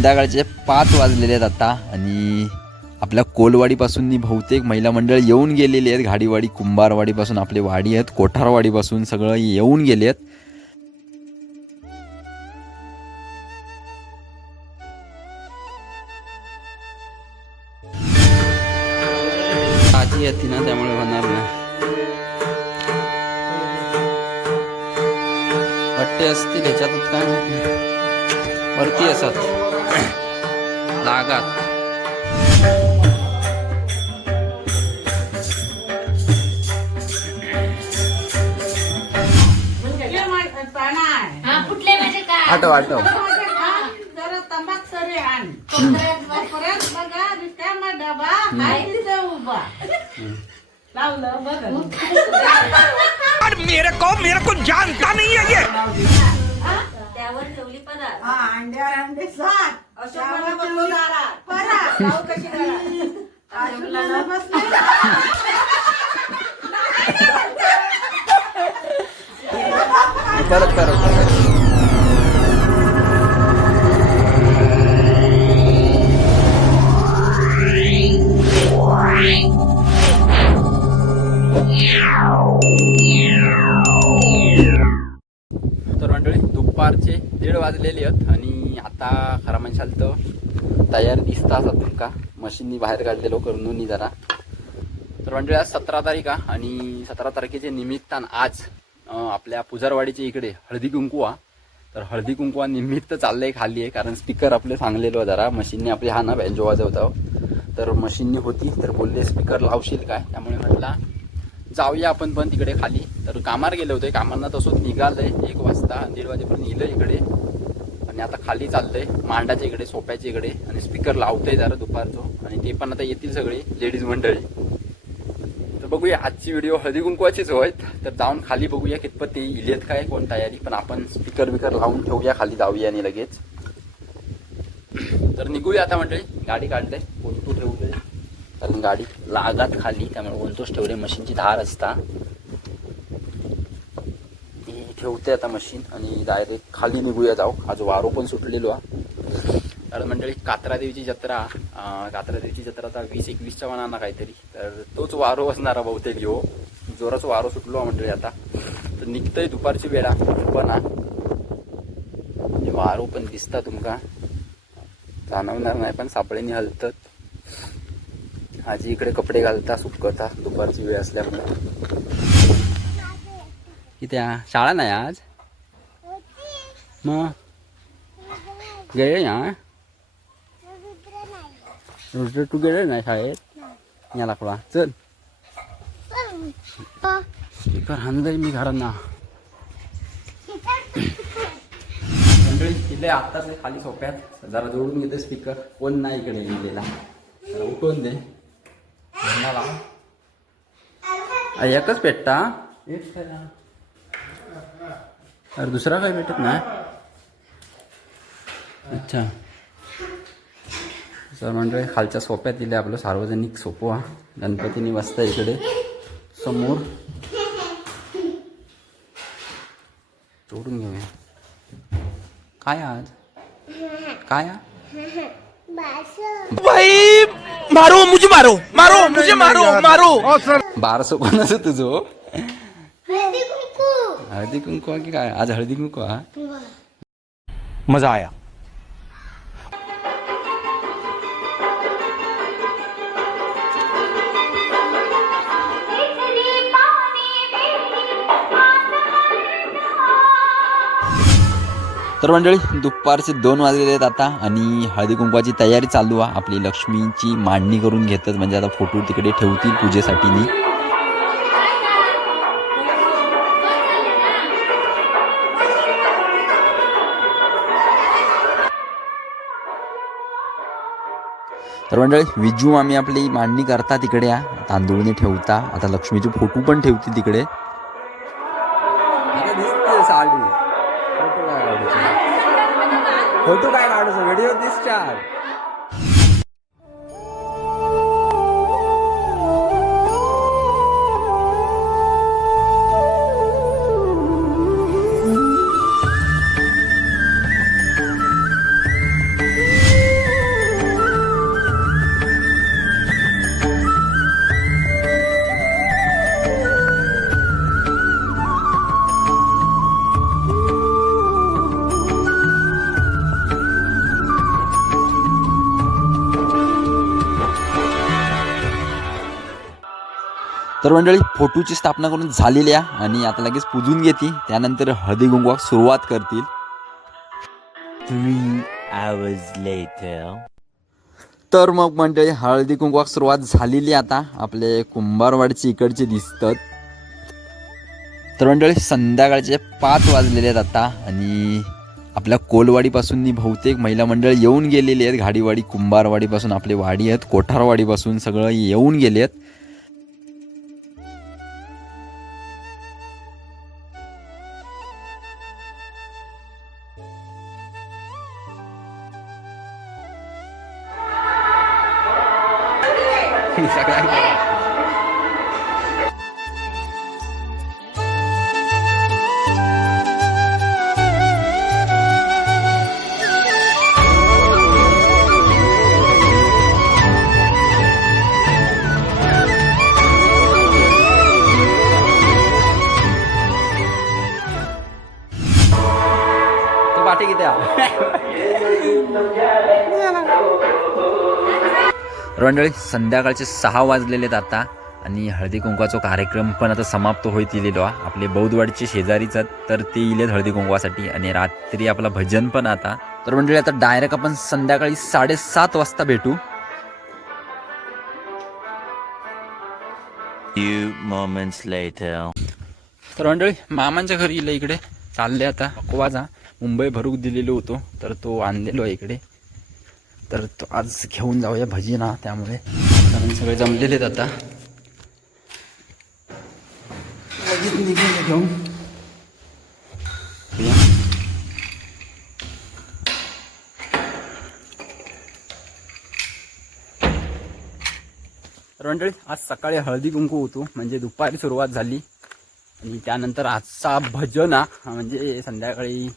संध्याकाळचे 5 वाजलेले आहेत आता आणि आपल्या कोलवाडीपासून बहुतेक महिला मंडळ येऊन गेलेली आहेत. घाडीवाडी कुंभारवाडीपासून आपली वाडी आहेत, कोठारवाडीपासून सगळं येऊन गेले आहेत. ताजी येते ना त्यामुळे होणार ना. पट्टे असतील ह्याच्यातच काय वरती असत लागात. आठव आठव जरा तंबाख तरी आण परत बघा रिकामा डबा हाय तिथे उभा लावलं बघा. मेरे को जानता नहीं है ये. त्यावर ठेवली पदार्थ अंड्यावर अंडे सात अशोक परात लाव कशी करा बसले. परत परत तर मंडळी दुपारचे 1:30 वाजलेले आहेत आणि आता खरा म्हणशाल तर तयारी दिसता असत तुमका मशीननी बाहेर काढलेलो करून जरा. तर मंडळी आज 17 तारीख आणि 17 तारखेचे निमित्तान आज आपल्या पुजारवाडीच्या इकडे हळदी कुंकुवा. तर हळदी कुंकुवा निमित्त चाललंय खाली आहे कारण स्पीकर आपले सांगलेलो जरा मशीनने आपली हा ना बँजो वाजवता. तर मशीननी होती तर बोलले स्पीकर लावशील काय, त्यामुळे म्हटला जाऊया आपण पण तिकडे खाली. तर कामार गेले होते, कामांना तसंच निघालंय 1 वाजता 1:30 वाजेपर्यंत येलं इकडे आणि आता खाली चाललंय मांडाच्या इकडे सोप्याच्या इकडे आणि स्पीकर लावतंय जरा दुपारचो आणि ते पण आता येतील सगळे लेडीज मंडळी. तर बघूया आजची व्हिडिओ हळदी कुंकवाचीच होय. तर जाऊन खाली बघूया कितपत ते इलेत काय कोण तयारी, पण आपण स्पीकर बिकर लावून ठेवूया खाली जाऊया आणि लगेच. तर निघूया आता मंडळी. गाडी काढलंय कोणतो ठेवलंय कारण गाडी लागात खाली त्यामुळे कोणतोच ठेवले. मशीनची धार असता ती ठेवते आता मशीन आणि डायरेक्ट खाली निघूया जाऊ. आज वारो पण सुटलेलो कारण मंडळी कात्रादेवीची जत्रा आता 20-21च्या मनाना काहीतरी. तर तोच वारो असणारा बहुतेक ह्यो जोराच वारो सुटलो मंडळी आता. तर निघतंय दुपारची वेळा पण वारो पण दिसता तुमका जाणवणार नाही पण सापळेनी हलतात. आजी इकडे कपडे घालता सुकता दुपारची वेळ असल्यामुळे. इथे शाळा नाही आज मग गेले ना रुद्र तू गेले नाही शाळेत या लाकडा चल स्पीकर हाणलंय मी घरांना. मंडळी आत्ताच खाली सोप्यात जरा जोडून घेते स्पीकर. कोण नाही इकडे गेलेला जरा उठवून दे. एकच पेटता एक अरे दुसरा काही भेटत नाही. अच्छा सर मंडळी खालच्या सोप्यात दिले आपलं सार्वजनिक सोपवा गणपतीनी बसता इकडे समोर. जोडून घेऊया काय आज काय भाई मारो मुझे मारो मारो मुझे मारो मारो. बारसो कोणाचं तुझं हळदी कुंकू की काय आज हळदी कुंकू मजा आया. तर मंडळी दुपारचे 2 वाजलेले आहेत आता आणि हळदी कुंकवाची तयारी चालू आहे. आपली लक्ष्मीची मांडणी करून घेतात म्हणजे आता फोटो तिकडे ठेवतील पूजेसाठी नी. तर मंडळी विजू आम्ही आपली मांडणी करता तिकडे तांदूळने ठेवता. आता लक्ष्मीचे फोटो पण ठेवते तिकडे. साडी फोटो काय काढूचा व्हिडिओ दिसतात. तर मंडळी फोटोची स्थापना करून झालेली आहे आणि आता लगेच पूजून घेतील. त्यानंतर हळदी कुंकवाक सुरुवात करतील. 3 hours later. तर मग मंडळी हळदी कुंकवाक सुरुवात झालेली. आता आपले कुंभारवाडीचे इकडचे दिसतात. तर मंडळी संध्याकाळचे 5 वाजलेले आहेत आता आणि आपल्या कोलवाडीपासून बहुतेक महिला मंडळ येऊन गेलेली आहेत. घाडीवाडी कुंभारवाडीपासून आपली वाडी आहेत, कोठारवाडीपासून सगळं येऊन गेले आहेत. पाठी किती मंडळी संध्याकाळचे 6 वाजलेले आहेत आता आणि हळदी कुंकवाचा कार्यक्रम पण आता समाप्त होईत इलेलो. आपले बौद्धवाडीचे शेजारीच आहेत तर ते इलेत हळदी कुंकवासाठी आणि रात्री आपला भजन पण आता. तर मंडळी आता डायरेक्ट आपण संध्याकाळी 7:30 वाजता भेटू. Few moments later. तर मंडळी मामांच्या घरी इले इकडे चालले आता. अकवाजा मुंबई भरूक दिलेलो होतो तर तो आणलेलो आहे इकडे. तर तो आज घेऊन जाऊया भजीना. त्यामुळे सगळे जमलेले आहेत आता. घेऊन तर मंडळी आज सकाळी हळदी कुंकू होतो म्हणजे दुपारी सुरुवात झाली आणि त्यानंतर आजचा भजन म्हणजे संध्याकाळी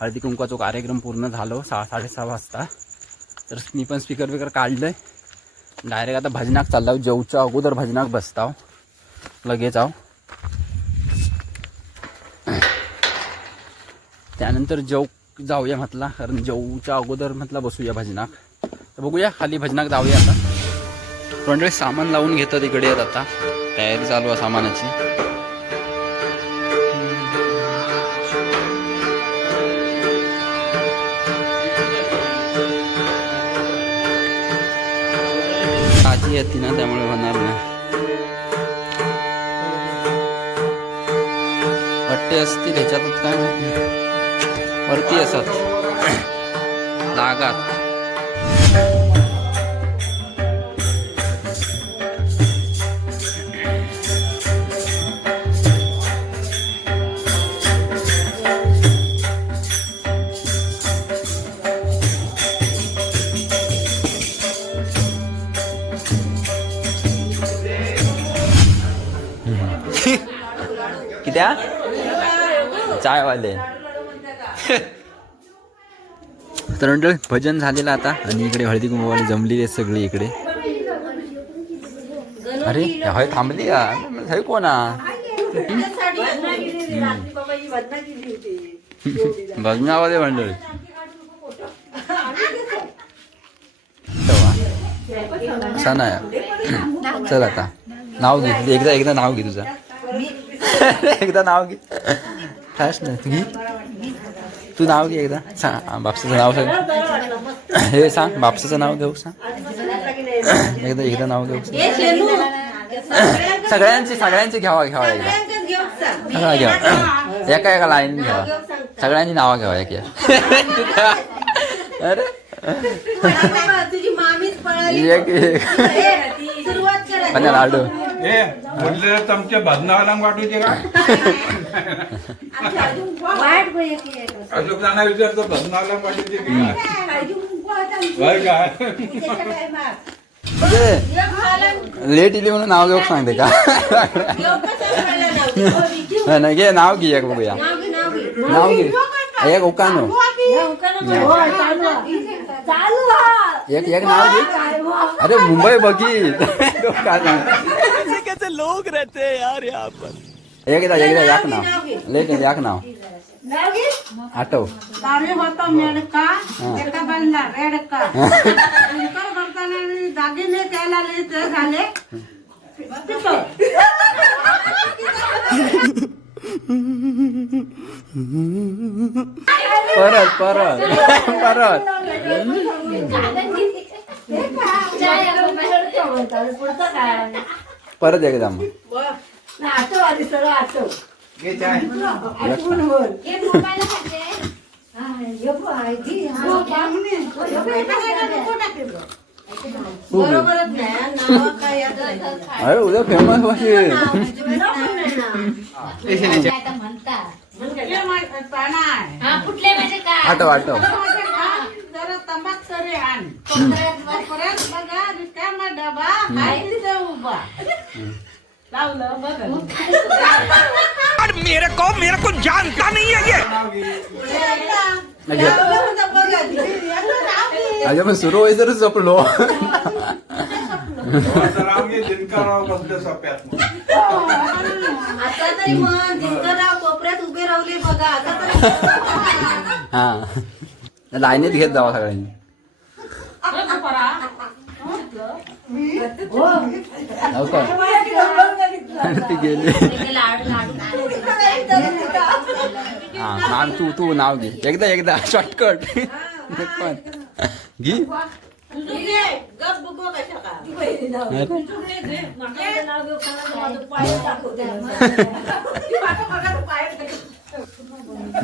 हळदी कुंकवाचा कार्यक्रम पूर्ण झालो 6-6:30 वाजता. तर मी पण स्पीकर काढलंय. डायरेक्ट आता भजनाक चाललाव. जेवच्या अगोदर भजनाक बसताव लगेच आव. त्यानंतर जेव जाऊया म्हटला कारण जेवच्या अगोदर म्हटला बसूया भजनाक. तर बघूया खाली भजनाक जाऊया आता. मंडळी सामान लावून घेतात इकडे आहेत आता. तयारी चालू आहे सामानाची. ताजी येते ना त्यामुळे होणार नाही. पट्टे असतील ह्याच्यातच काय वरती असत लागात. कित्या चाय वाले. तर मंडळी भजन झालेलं आता आणि इकडे हळदी कुंकवाली जमलेली आहेत सगळी इकडे. अरे हय थांबली का हय कोणा भजनावाले मंडळी. छान आहे. चल आता नाव घे एकदा नाव घे तुझा. एकदा नाव घे. फास्ट नाही तू तू नाव घे एकदा. सांग बापसाचं नाव सांग. हे सांग बापसाचं नाव घेऊ सांग. एकदा नाव घेऊ. सगळ्यांची घ्यावा एकदा. सगळा घ्या एका लाईन घ्यावा. सगळ्यांची नावं घ्यावा एक. अरे लाडू तुमच्या भजनावाला वाटूचे का अशोक नाना विचारतो भजनावाला वाटूचे लेट इली म्हणून नाव घेऊ सांगते का. नाही घे नाव घे एक बघूया. नाव घे एक ओकानो एक नाव घे. अरे मुंबई बघी कैसे लोग रहते हैं यार यहाँ पर. एकदा याक नाव लेट याक नाव आठव. मेडका बंदा रेडका दागिने त्याला झाले परत परत परत परत एकदा मग घे चाय. बरोबरच नाही नाव काय याद नाही. अरे उद्या फेमस होशील. कुठले मा- पानं आहे? आठव आठव जरा तंबाख तरी आण. परत बघा रिकामा डबा हाय तिथे उभा लावलं बघ. मेरे को जानता नहीं है ये. लावलं होतं बघा तिथे. याचं नाव घे. अजून पण सुरू व्हायचं जपलो. राम घे दिनकरराव बसले सप्यात. आता तरी मन दिनकरराव कोपऱ्यात उभे राहले बघा. आता तरी हा लाईनीत घेत जावा सगळ्यांनी. ती गेली. हा तू तू नाव घे एकदा एकदा शॉर्टकट पण घे. गप बघू कशा का.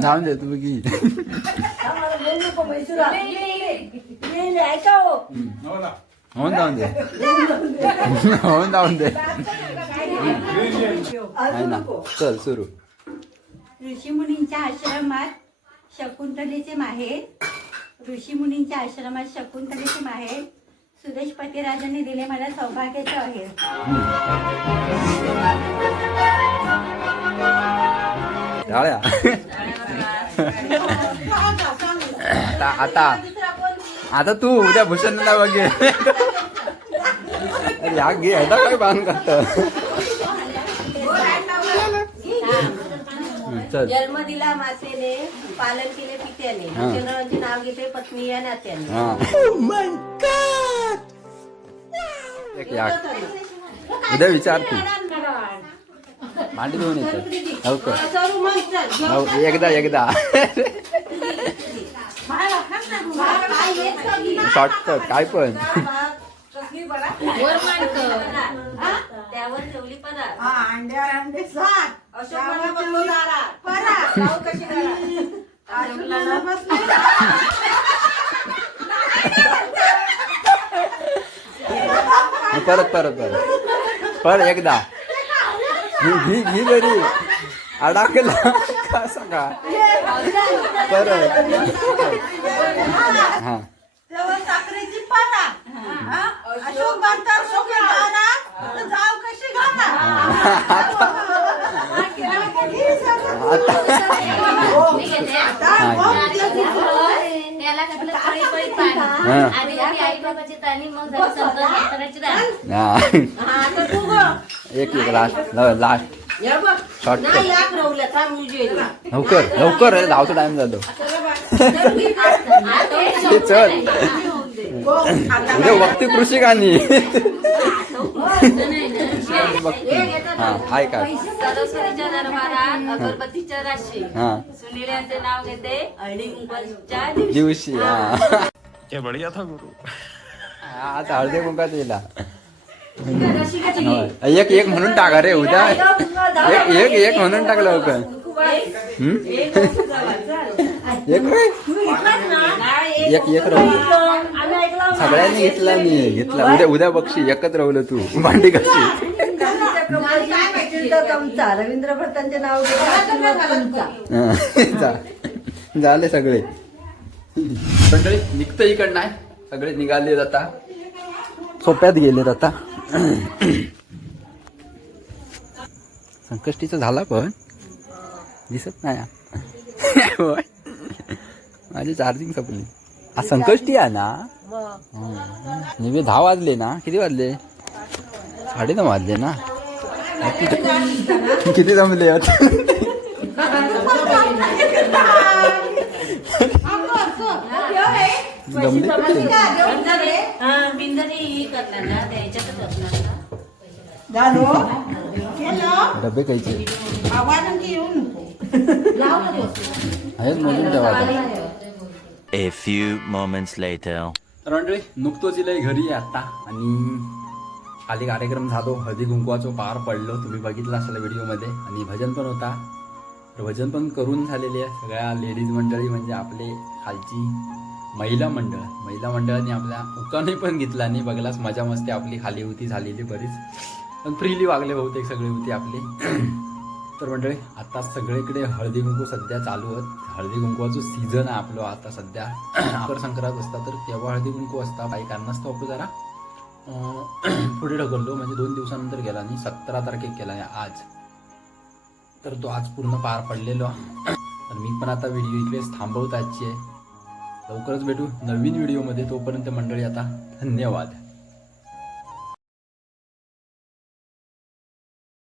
जाऊन दे तू घे. हो ना. होऊन जाऊन दे. होऊन जाऊन दे. आहे ना चल सुरू. ऋषीमुनींच्या आश्रमात शकुंतलेचे माहेर. ऋषीमुनींच्या आश्रमात शकुंतलेचे माहेर. सुरेश पतिराजांनी दिले मला सौभाग्याचं आहे. टाळ्या. आता आता आता तू उद्या भूषणला बघे. या घे आता काय बांध करत. चल जन्म दिला मातेने, पालन केले पित्याने, हा. चंद्रांचे नाव घेतले पत्नी या नात्याने. हा एक या. उद्या विचार तू मांडी धुवून येतो लवकर. सरू म्हणतात, एकदा एकदा शॉर्टकट काय पण. त्यावर ठेवली पदार्थ. अंड्यावर अंडे सात. अशोकाला बसलो दारात. जाऊ कशी घरात. अशोकाला बसलो. परत परत परत परत एकदा घी घी जरी अडाकला कसा का परत. हा तेव्हा साखरेची पाना. अशोक म्हणतात अशोक दारात, तर जाऊ कशी घाला. त्याला घातलं पळी पळी पाणी आणि आई बाबाची ताणी मग झाली संत करायची दान. आता तू गं. एक एक लास्ट लास्ट हे बघ. शॉर्टकट. नाही लाग रवल्या थांब उजेड. लवकर लवकर रे धावतो टाइम झालो. ते चल उद्या वक्ती कृषी गाणी. हा हाय काय. सरस्वतीच्या दरबारात अगरबत्तीच्या राशी हा सुनीलांचे नाव घेते हळदी कुंकवाच्या दिवशी. हा क्या बढ़िया था गुरु. आता हळदी कुंकाच येला. एक एक म्हणून टाका रे उद्या. एक एक एक म्हणून टाक लवकर. एक एक एक राहू. सगळ्यांनी घेतला मी घेतला. उद्या उद्या बक्षी एकच राहुल तू भांडी कशी. तुमचा रवींद्र भट्टांचे नाव घेतला. झाले सगळे. मंडळी निघतं इकडं नाही सगळे निघाले आता सोप्यात गेलेत आता. संकष्टीचं झाला पण दिसत नाही. होय माझी चार्जिंग संपली. आज संकष्टी आहे ना. निवे 10 वाजले ना. किती वाजले 9:30 वाजले ना. किती जमले बिंदरी करणार ना त्याच्यातच असणार झालो केलं डबे खायचे आवाज येऊ नको आहेत मोजून ठेवा आता. A few moments later. तर मंडळी नुकतोच इलंय घरी आहे आता आणि खाली कार्यक्रम झालो हळदी कुंकवाचं पार पडलो तुम्ही बघितलं असेल व्हिडिओमध्ये आणि भजन पण होता तर भजन पण करून झालेले आहे सगळ्या लेडीज मंडळी म्हणजे आपले खालची महिला मंडळाने आपल्या उकाने पण घेतला आणि बघलाच मजा मस्ती आपली खाली होती झालेली बरीच पण फ्रीली वागले बहुतेक सगळे होते आपले तर मंडळी आता सगळीकडे हळदी कुंकू सध्या चालू आहेत हळदी कुंकवाचं सीझन आहे आपलं आता सध्या मकर संक्रांत असता तर तेव्हा हळदी कुंकू असता काही कारणास्तव आपण जरा पुढे ढकललो म्हणजे 2 दिवसानंतर गेला आणि 17 तारखेक केला आज तर तो आज पूर्ण पार पडलेलो तर मी पण आता व्हिडिओ इकडेच थांबवत आजची आहे लवकरच भेटू नवीन व्हिडिओमध्ये तोपर्यंत मंडळी आता धन्यवाद.